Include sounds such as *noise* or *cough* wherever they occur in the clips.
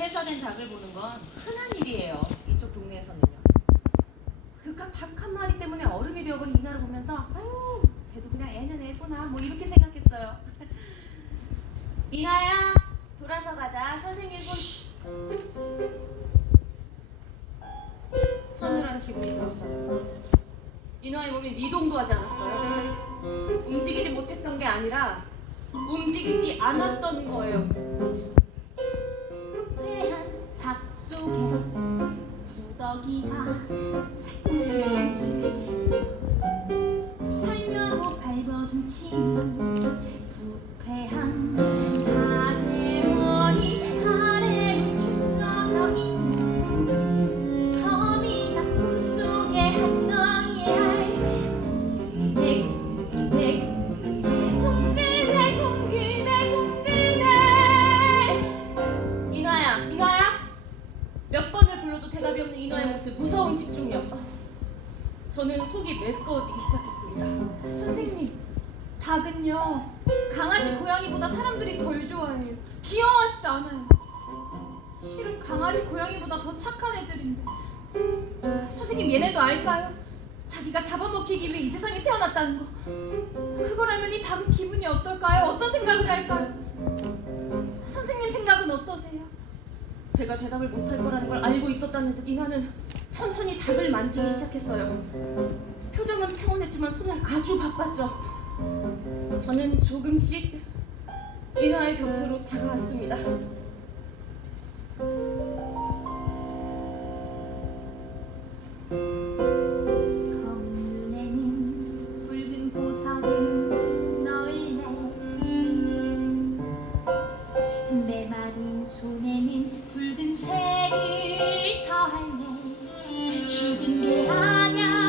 폐사된 닭을 보는 건 흔한 일이에요. 이쪽 동네에서는요. 그깟 닭한 마리 때문에 얼음이 되어버린 이나를 보면서 아유 쟤도 그냥 애는 애구나 뭐 이렇게 생각했어요. *laughs* 이나야 돌아서 가자. 선생님 손 서늘한 기분이 들었어요. 이나의 몸이 미동도 하지 않았어요. 움직이지 못했던 게 아니라 움직이지 않았던 거예요. 구더기가 모습 무서운 집중력 저는 속이 메스꺼워지기 시작했습니다 선생님, 닭은요 강아지, 고양이보다 사람들이 덜 좋아해요. 귀여워하지도 않아요. 실은 강아지, 고양이보다 더 착한 애들인데. 선생님 얘네도 알까요? 자기가 잡아먹히기 위해 이 세상에 태어났다는 거. 그걸 알면 이 닭은 기분이 어떨까요? 어떤 생각을 할까요? 선생님 생각은 어떠세요? 제가 대답을 못할 거라는 걸 알고 있었다는 듯 이나는 천천히 닭을 만지기 시작했어요. 표정은 평온했지만 손은 아주 바빴죠. 저는 조금씩 이나의 곁으로 다가왔습니다. 죽은 게 아냐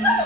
다